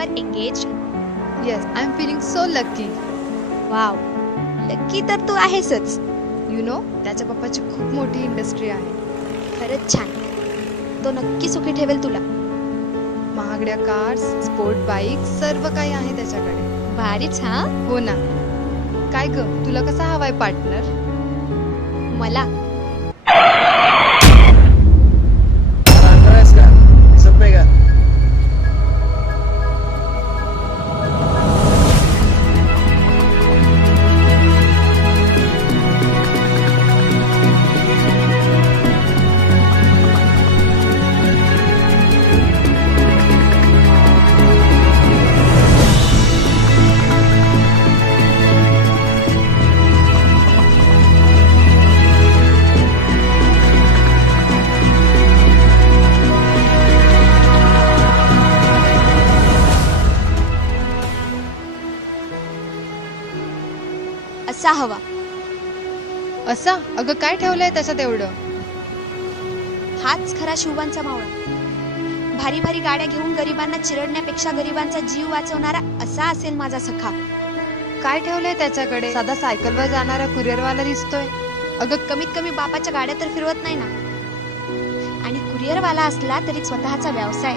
are engaged? Yes, I'm feeling so lucky. Wow. Lucky तर तू आहेसच. You know, त्याच्या पप्पाची खूप मोठी इंडस्ट्री आहे. खरंच छान. तो नक्की सुखी ठेवेल तुला. महागड्या कार्स, स्पोर्ट बाईक सर्व काही आहे त्याच्याकडे. भारीच हा. हो ना. काय ग, तुला कसा हवाय पार्टनर? मला असा हवा. असा? अगं काय ठेवलंय त्याच्यात एवढं? हाच खरा शिवबांचा मावळा. भारी भारी गाड्या घेऊन गरिबांना चिरडण्यापेक्षा गरिबांचा जीव वाचवणारा असा असेल माझा सखा. काय ठेवलंय त्याच्याकडे? साधा सायकलवर जाणारा कुरिअरवाला दिसतोय. अगं कमीत कमी बापाच्या गाड्या तर फिरवत नाही ना. आणि कुरिअरवाला असला तरी स्वतःचा व्यवसाय.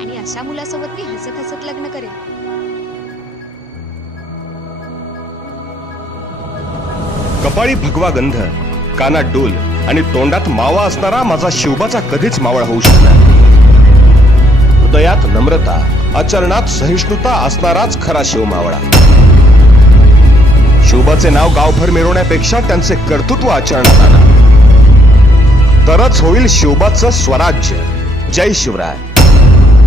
आणि अशा मुलासोबत मी हसत हसत लग्न करेन. कपाळी भगवा गंध, कानात डोल आणि तोंडात मावा असणारा माझा शिवबाचा कधीच मावळा होऊ शकणार. हृदयात नम्रता, आचरणात सहिष्णुता असणाराच खरा शिव मावळा. शिवबाचे नाव गावभर मिरवण्यापेक्षा त्यांचे कर्तृत्व आचरणात आणा, तरच होईल शिवबाचं स्वराज्य. जय शिवराय.